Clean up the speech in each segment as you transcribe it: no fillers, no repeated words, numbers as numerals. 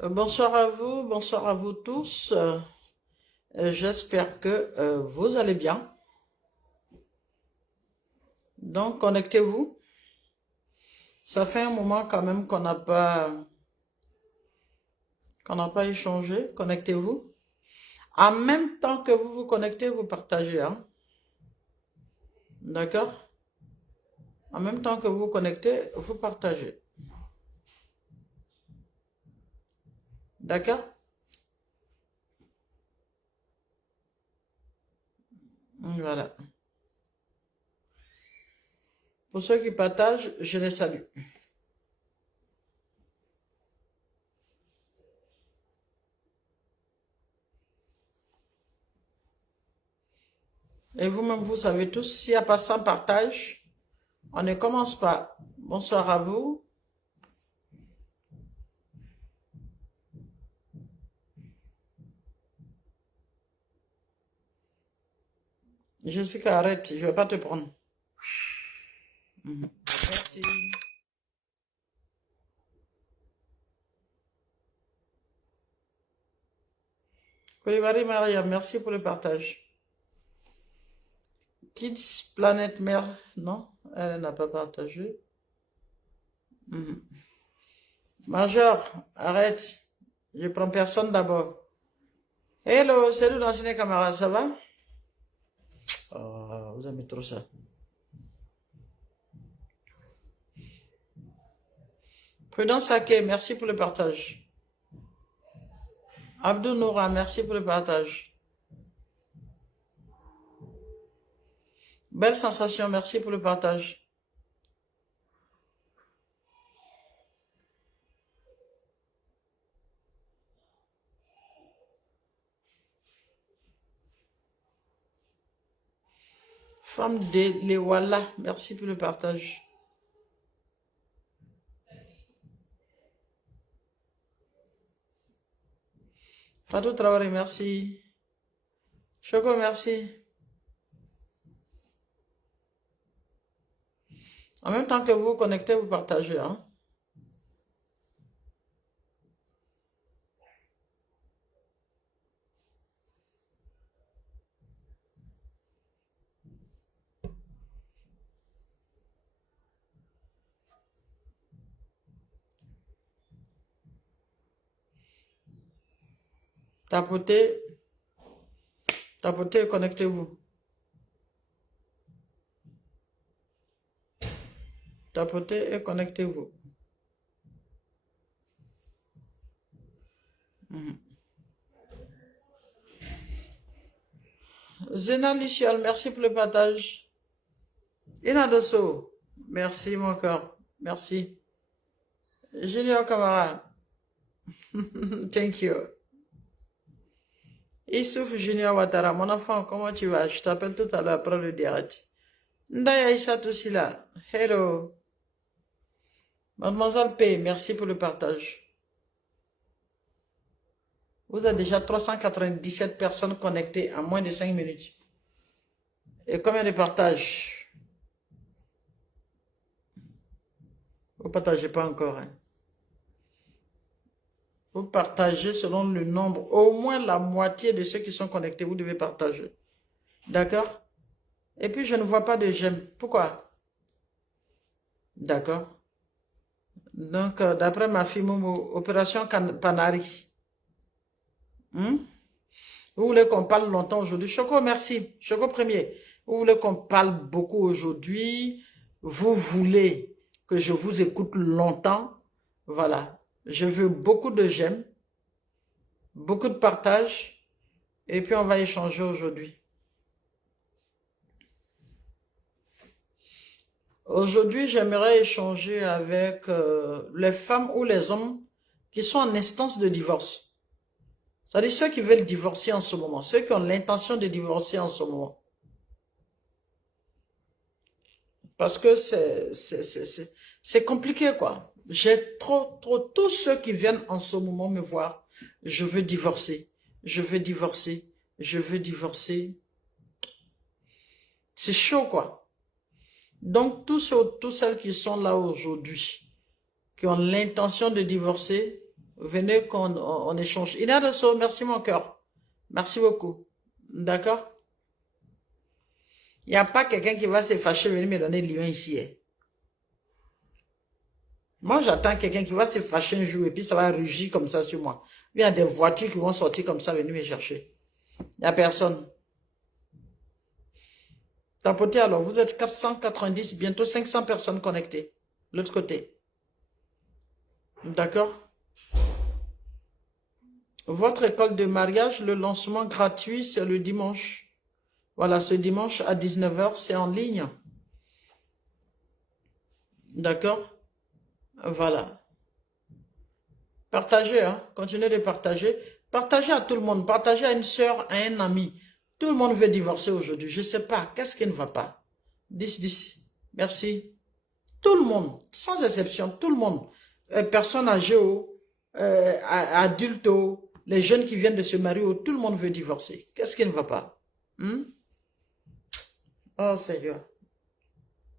Bonsoir à vous tous. J'espère que vous allez bien. Donc, connectez-vous. Ça fait un moment quand même qu'on n'a pas échangé. Connectez-vous. En même temps que vous vous connectez, vous partagez, hein. D'accord? En même temps que vous vous connectez, vous partagez. D'accord? Voilà. Pour ceux qui partagent, je les salue. Et vous-même, vous savez tous, s'il n'y a pas 100 partages, on ne commence pas. Bonsoir à vous. Jessica, arrête, je ne vais pas te prendre. Merci. Koulibaly Maria, merci pour le partage. Kids Planet Mère, non, elle n'a pas partagé. Major, arrête, je prends personne d'abord. Hello, salut l'ancien camarade, ça va? Oh, vous aimez trop ça. Prudence Ake, merci pour le partage. Abdou Noura, merci pour le partage. Belle sensation, merci pour le partage. Femme de Lewala, merci pour le partage. Fatou Traoré, merci. Choco, merci. En même temps que vous vous connectez, vous partagez, hein. Tapotez, tapotez et connectez-vous. Tapotez et connectez-vous. Zena Lucial, merci pour le partage. Ina Dosso, merci mon cœur. Merci. Junior Camara, thank you. Issouf Junior Ouattara, mon enfant, comment tu vas? Je t'appelle tout à l'heure après le direct. Ndaya Aïcha aussi là. Hello. Mademoiselle P, merci pour le partage. Vous avez déjà 397 personnes connectées en moins de 5 minutes. Et combien de partages? Vous ne partagez pas encore, hein? Vous partagez selon le nombre. Au moins la moitié de ceux qui sont connectés, vous devez partager. D'accord? Et puis, je ne vois pas de j'aime. Pourquoi? D'accord. Donc, d'après ma fille Momo, opération Panari. Vous voulez qu'on parle longtemps aujourd'hui? Choco, merci. Choco premier. Vous voulez qu'on parle beaucoup aujourd'hui? Vous voulez que je vous écoute longtemps? Voilà. Je veux beaucoup de j'aime, beaucoup de partage. Et puis, on va échanger aujourd'hui. Aujourd'hui, j'aimerais échanger avec les femmes ou les hommes qui sont en instance de divorce. C'est-à-dire ceux qui veulent divorcer en ce moment, ceux qui ont l'intention de divorcer en ce moment. Parce que c'est compliqué, quoi. J'ai trop, tous ceux qui viennent en ce moment me voir, je veux divorcer, je veux divorcer, je veux divorcer. C'est chaud, quoi. Donc, tous celles qui sont là aujourd'hui, qui ont l'intention de divorcer, Venez qu'on échange. Ina Desso, merci mon cœur. Merci beaucoup. D'accord? Il n'y a pas quelqu'un qui va se fâcher venir me donner le lien ici, hein. Moi, j'attends quelqu'un qui va se fâcher un jour et puis ça va rugir comme ça sur moi. Il y a des voitures qui vont sortir comme ça, venir me chercher. Il n'y a personne. Tapotez alors, vous êtes 490, bientôt 500 personnes connectées. L'autre côté. D'accord? Votre école de mariage, le lancement gratuit, c'est le dimanche. Voilà, ce dimanche à 19h, c'est en ligne. D'accord? Voilà. Partagez, hein? Continuez de partager. Partagez à tout le monde. Partagez à une soeur, à un ami. Tout le monde veut divorcer aujourd'hui. Je ne sais pas. Qu'est-ce qui ne va pas? 10. Merci. Tout le monde, sans exception, tout le monde. Personnes âgées, adultes, les jeunes qui viennent de se marier, tout le monde veut divorcer. Qu'est-ce qui ne va pas? Hmm? Oh Seigneur,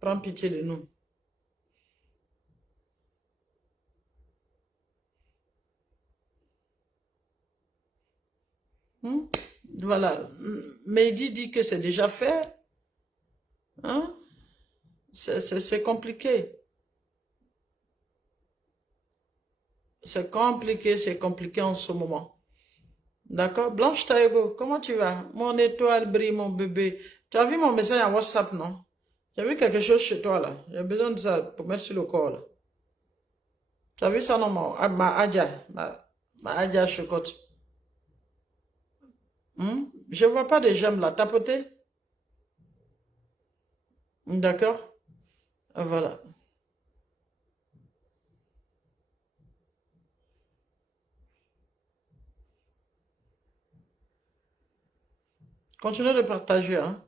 prends pitié de nous. Hmm? Voilà. Mehdi dit que c'est déjà fait. Hein? C'est compliqué. C'est compliqué en ce moment. D'accord? Blanche Taïbo, comment tu vas? Mon étoile brille, mon bébé. Tu as vu mon message à WhatsApp, non? J'ai vu quelque chose chez toi, là. J'ai besoin de ça pour mettre sur le corps, là. Tu as vu ça, non, ma Adja, ma Adja Chocotte. Je vois pas de j'aime, là. Tapoter? D'accord? Voilà. Continuez de partager, hein.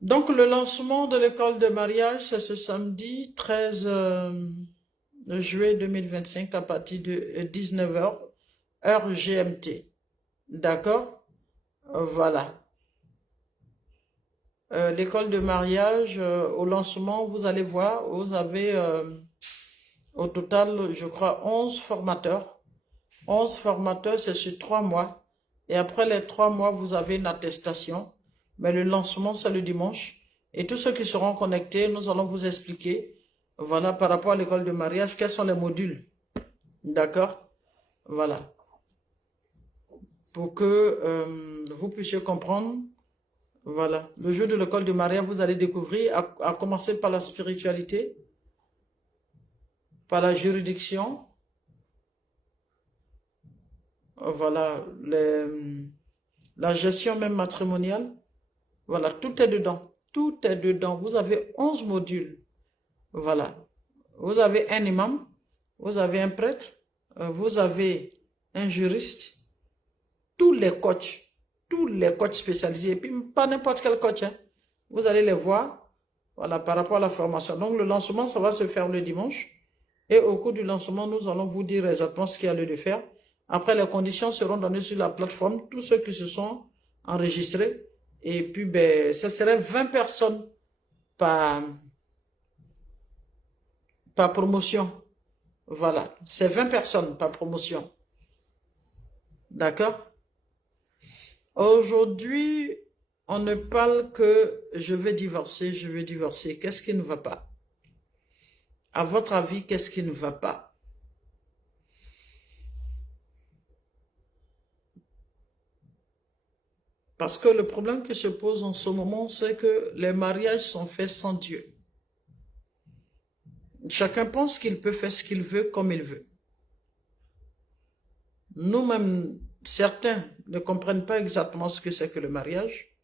Donc, le lancement de l'école de mariage, c'est ce samedi 13 juillet 2025 à partir de 19h, heure GMT. D'accord? Voilà. L'école de mariage, au lancement, vous allez voir, vous avez au total, je crois, 11 formateurs. 11 formateurs, c'est sur 3 mois. Et après les 3 mois, vous avez une attestation. Mais le lancement, c'est le dimanche. Et tous ceux qui seront connectés, nous allons vous expliquer, voilà, par rapport à l'école de mariage, quels sont les modules. D'accord? Voilà. Pour que vous puissiez comprendre. Voilà. Le jeu de l'école de mariage, vous allez découvrir, à commencer par la spiritualité, par la juridiction. Voilà. La gestion même matrimoniale. Voilà, tout est dedans. Tout est dedans. Vous avez 11 modules. Voilà. Vous avez un imam, vous avez un prêtre, vous avez un juriste, tous les coachs spécialisés, et puis pas n'importe quel coach, hein. Vous allez les voir, voilà, par rapport à la formation. Donc, le lancement, ça va se faire le dimanche. Et au cours du lancement, nous allons vous dire exactement ce qu'il y a lieu de faire. Après, les conditions seront données sur la plateforme, tous ceux qui se sont enregistrés. Et puis, ben, ça serait 20 personnes par, par promotion. Voilà, c'est 20 personnes par promotion. D'accord? Aujourd'hui, on ne parle que je vais divorcer, je vais divorcer. Qu'est-ce qui ne va pas? À votre avis, qu'est-ce qui ne va pas? Parce que le problème qui se pose en ce moment, c'est que les mariages sont faits sans Dieu. Chacun pense qu'il peut faire ce qu'il veut comme il veut. Nous-mêmes, certains ne comprennent pas exactement ce que c'est que le mariage,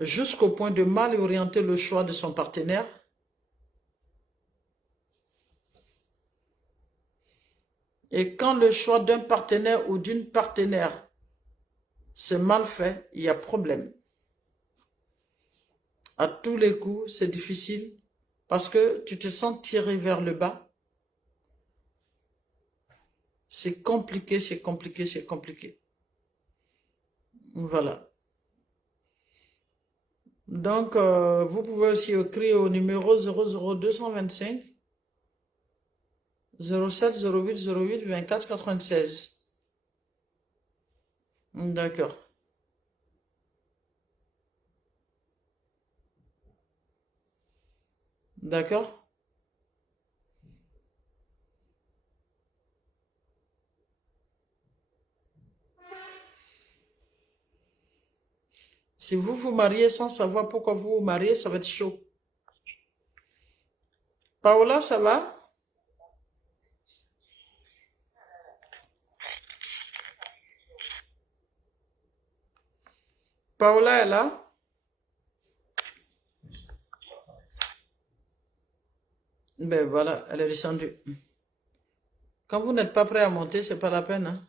jusqu'au point de mal orienter le choix de son partenaire. Et quand le choix d'un partenaire ou d'une partenaire c'est mal fait, il y a problème. À tous les coups, c'est difficile parce que tu te sens tiré vers le bas. C'est compliqué, c'est compliqué, c'est compliqué. Voilà. Donc, vous pouvez aussi écrire au numéro 00225 07 08 08 24 96. D'accord. D'accord. Si vous vous mariez sans savoir pourquoi vous vous mariez, ça va être chaud. Paola, ça va? Paola est là? Ben voilà, elle est descendue. Quand vous n'êtes pas prêt à monter, c'est pas la peine, hein.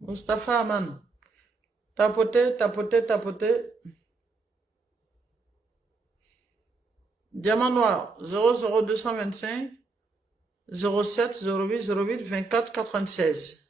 Mustapha Aman. Tapotez, tapotez, tapotez. Diamant noir, 00225 07 08 08 24 96.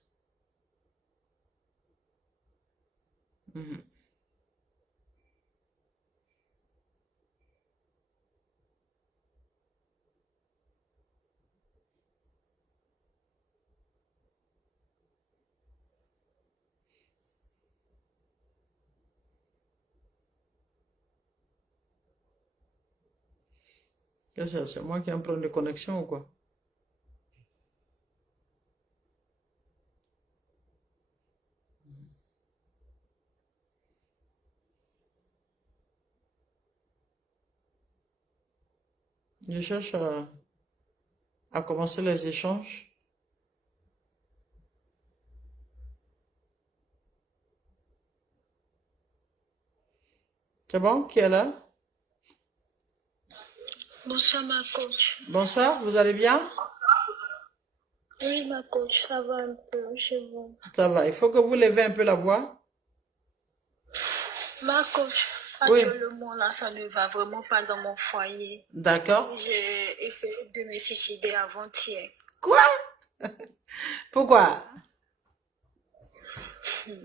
Qu'est-ce que c'est moi qui ai un problème de connexion ou quoi? Je cherche à commencer les échanges. C'est bon? Qui est là? Bonsoir ma coach. Bonsoir, vous allez bien? Oui ma coach, ça va un peu chez vous. Ça va, il faut que vous levez un peu la voix. Ma coach, Oui, actuellement là, ça ne va vraiment pas dans mon foyer. d'accord. J'ai essayé de me suicider avant-hier. Quoi? Pourquoi?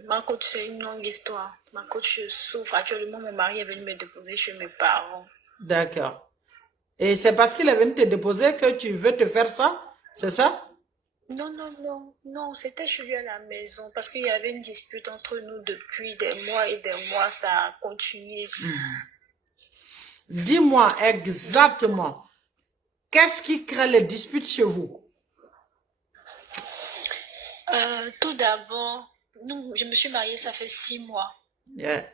Ma coach, c'est une longue histoire. Ma coach, je souffre. Actuellement, mon mari est venu me déposer chez mes parents. D'accord. Et c'est parce qu'il est venu te déposer que tu veux te faire ça? C'est ça? Non, c'était chez lui à la maison parce qu'il y avait une dispute entre nous depuis des mois et des mois. Ça a continué. Dis-moi exactement, qu'est-ce qui crée les disputes chez vous? Tout d'abord, je me suis mariée, ça fait 6 mois. Yeah.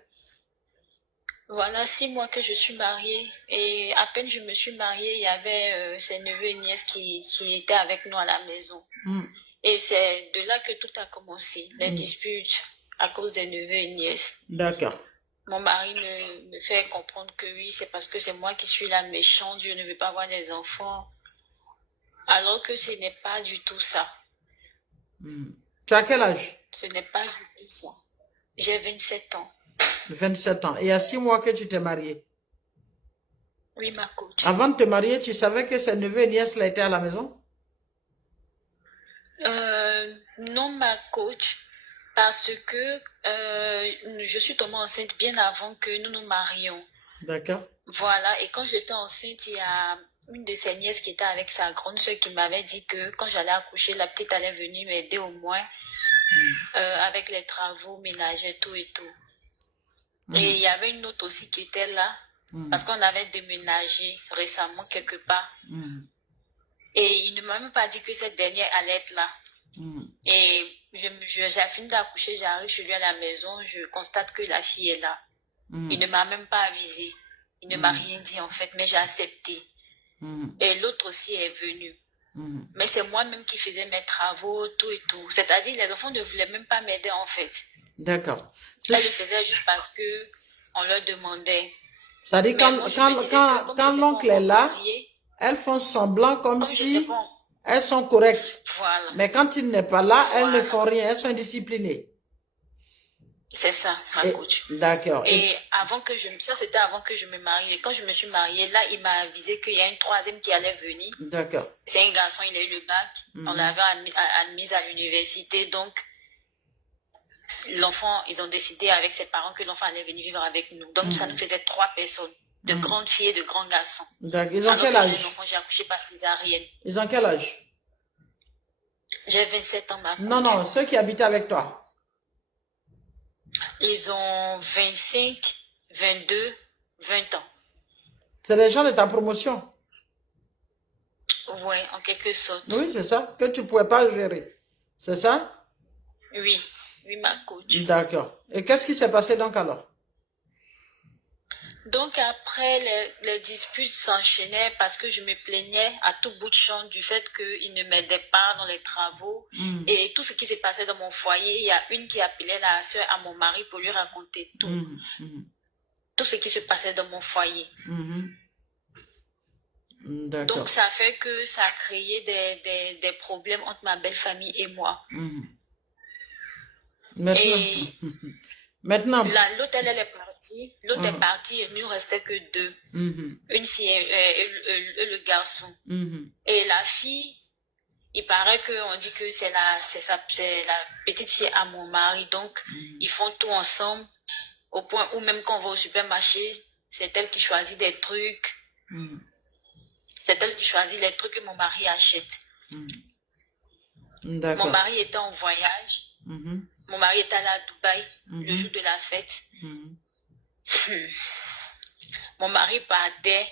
Voilà, 6 mois que je suis mariée et à peine je me suis mariée, il y avait ses neveux et nièces qui étaient avec nous à la maison. Et c'est de là que tout a commencé, les disputes à cause des neveux et nièces. D'accord. Mon mari me fait comprendre que oui, c'est parce que c'est moi qui suis la méchante, je ne veux pas avoir les enfants, alors que ce n'est pas du tout ça. Tu as quel âge? Ce n'est pas du tout ça. J'ai 27 ans. 27 ans. Et il y a 6 mois que tu t'es mariée. Oui, ma coach. Avant de te marier, tu savais que ses neveux et nièces là étaient à la maison? Non, ma coach, parce que je suis tombée enceinte bien avant que nous nous marions. D'accord. Voilà, et quand j'étais enceinte, il y a une de ses nièces qui était avec sa grande soeur qui m'avait dit que quand j'allais accoucher, la petite allait venir m'aider au moins avec les travaux ménagers, tout et tout. Et il y avait une autre aussi qui était là, parce qu'on avait déménagé récemment quelque part. Et il ne m'a même pas dit que cette dernière allait être là. Et j'ai fini d'accoucher, j'arrive chez lui à la maison, je constate que la fille est là. Il ne m'a même pas avisé. Il ne m'a rien dit en fait, mais j'ai accepté. Et l'autre aussi est venu. Mais c'est moi-même qui faisais mes travaux, tout et tout. C'est-à-dire les enfants ne voulaient même pas m'aider en fait. D'accord. Elles le faisaient juste parce que on leur demandait. Ça dit quand l'oncle est là, elles font semblant comme si elles sont correctes. Voilà. Mais quand il n'est pas là, elles ne font rien, elles sont indisciplinées. C'est ça, ma coach. D'accord. Et ça c'était avant que je me marie. Et quand je me suis mariée, là, il m'a avisé qu'il y a une troisième qui allait venir. D'accord. C'est un garçon, il a eu le bac. On l'avait admise à l'université. Donc, l'enfant, ils ont décidé avec ses parents que l'enfant allait venir vivre avec nous. Donc, ça nous faisait 3 personnes, de grandes filles et de grands garçons. D'accord. Ils ont Alors quel que âge? j'ai un enfant, j'ai accouché par césarienne. Ils ont quel âge? J'ai 27 ans, ma coach. Non, non, ceux qui habitent avec toi. Ils ont 25, 22, 20 ans. C'est les gens de ta promotion. Ouais, en quelque sorte. Oui, c'est ça, que tu ne pouvais pas gérer. C'est ça? Oui, oui, ma coach. D'accord. Et qu'est-ce qui s'est passé donc alors? Donc après, les disputes s'enchaînaient parce que je me plaignais à tout bout de champ du fait qu'ils ne m'aidaient pas dans les travaux. Et tout ce qui s'est passé dans mon foyer, il y a une qui appelait la soeur à mon mari pour lui raconter tout. Tout ce qui se passait dans mon foyer. Donc ça fait que ça a créé des problèmes entre ma belle famille et moi. Maintenant. L'autre, elle est partie. L'autre est partie et il ne nous restait que 2. Une fille et le garçon. Et la fille, il paraît qu'on dit que c'est la petite fille à mon mari. Donc, ils font tout ensemble. Au point où même quand on va au supermarché, c'est elle qui choisit des trucs. C'est elle qui choisit les trucs que mon mari achète. Mon mari était en voyage. Mon mari était allé à Dubaï le jour de la fête. Mon mari partait.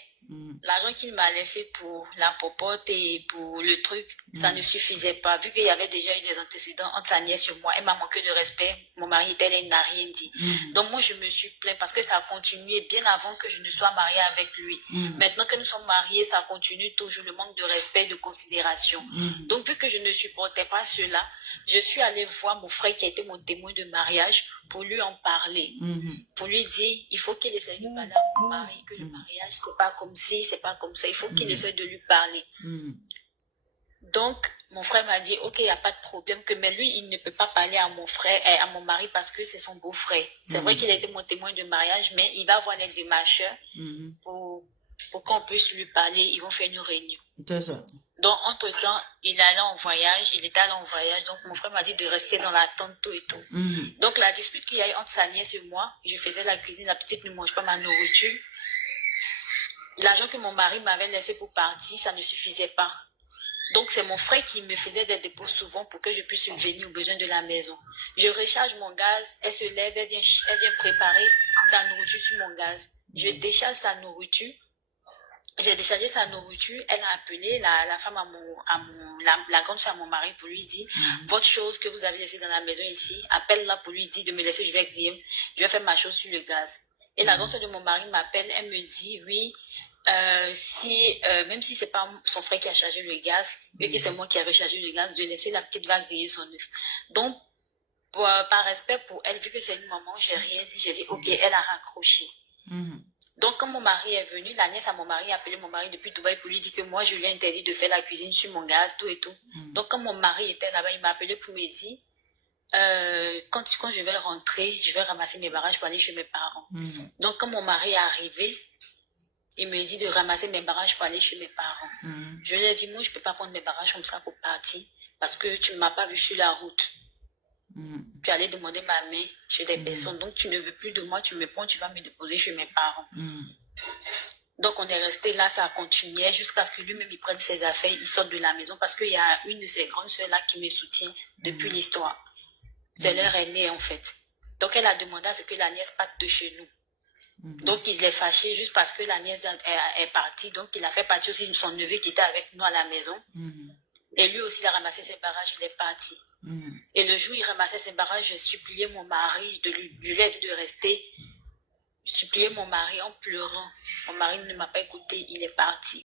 L'argent qu'il m'a laissé pour la popote et pour le truc, ça ne suffisait pas. Vu qu'il y avait déjà eu des antécédents entre sa nièce et moi, elle m'a manqué de respect. Mon mari était là, il n'a rien dit. Donc moi, je me suis plainte parce que ça a continué bien avant que je ne sois mariée avec lui. Maintenant que nous sommes mariés, ça continue toujours le manque de respect et de considération. Donc vu que je ne supportais pas cela, je suis allée voir mon frère qui a été mon témoin de mariage pour lui en parler. Pour lui dire, il faut qu'il essaye de parler à mon mari, que le mariage, c'est pas comme si, c'est pas comme ça. Il faut qu'il essaye de lui parler. Donc, mon frère m'a dit, ok, il n'y a pas de problème, mais lui, il ne peut pas parler à mon frère, à mon mari parce que c'est son beau-frère. C'est vrai qu'il a été mon témoin de mariage, mais il va voir les démarcheurs pour qu'on puisse lui parler. Ils vont faire une réunion. C'est ça. Donc, entre-temps, il était allé en voyage. Donc, mon frère m'a dit de rester dans l'attente, tout et tout. Donc, la dispute qu'il y a eu entre sa nièce et moi, je faisais la cuisine, la petite ne mange pas ma nourriture. L'argent que mon mari m'avait laissé pour partir, ça ne suffisait pas. Donc, c'est mon frère qui me faisait des dépôts souvent pour que je puisse subvenir aux besoins de la maison. Je recharge mon gaz, elle se lève, elle vient préparer sa nourriture sur mon gaz. Je décharge sa nourriture. J'ai déchargé sa nourriture. Elle a appelé la femme la grande soeur à mon mari pour lui dire votre chose que vous avez laissée dans la maison ici, appelle-la pour lui dire de me laisser, je vais griller, je vais faire ma chose sur le gaz. Et la grande soeur de mon mari m'appelle, elle me dit oui, même si c'est pas son frère qui a chargé le gaz, et que c'est moi qui ai rechargé le gaz, de laisser la petite va griller son œuf. Donc, par respect pour elle, vu que c'est une maman, j'ai rien dit, j'ai dit ok, elle a raccroché. Donc, quand mon mari est venu, la nièce à mon mari a appelé mon mari depuis Dubaï pour lui dire que moi, je lui ai interdit de faire la cuisine sur mon gaz, tout et tout. Donc, quand mon mari était là-bas, il m'a appelé pour me dire, quand je vais rentrer, je vais ramasser mes barrages pour aller chez mes parents. Donc, quand mon mari est arrivé, il me dit de ramasser mes barrages pour aller chez mes parents. Je lui ai dit, moi, je ne peux pas prendre mes barrages comme ça pour partir parce que tu ne m'as pas vu sur la route. Tu allais demander ma main chez des personnes. Donc, tu ne veux plus de moi, tu me prends, tu vas me déposer chez mes parents. Donc, on est resté là, ça continuait jusqu'à ce que lui-même, il prenne ses affaires, il sorte de la maison parce qu'il y a une de ses grandes soeurs là qui me soutient depuis l'histoire. C'est leur aînée, en fait. Donc, elle a demandé à ce que la nièce parte de chez nous. Donc, il est fâché juste parce que la nièce est partie. Donc, il a fait partir aussi son neveu qui était avec nous à la maison. Et lui aussi, il a ramassé ses barrages, il est parti. Et le jour où il ramassait ses barrages, j'ai supplié mon mari, je lui ai dit de rester. J'ai supplié mon mari en pleurant. Mon mari ne m'a pas écouté, il est parti.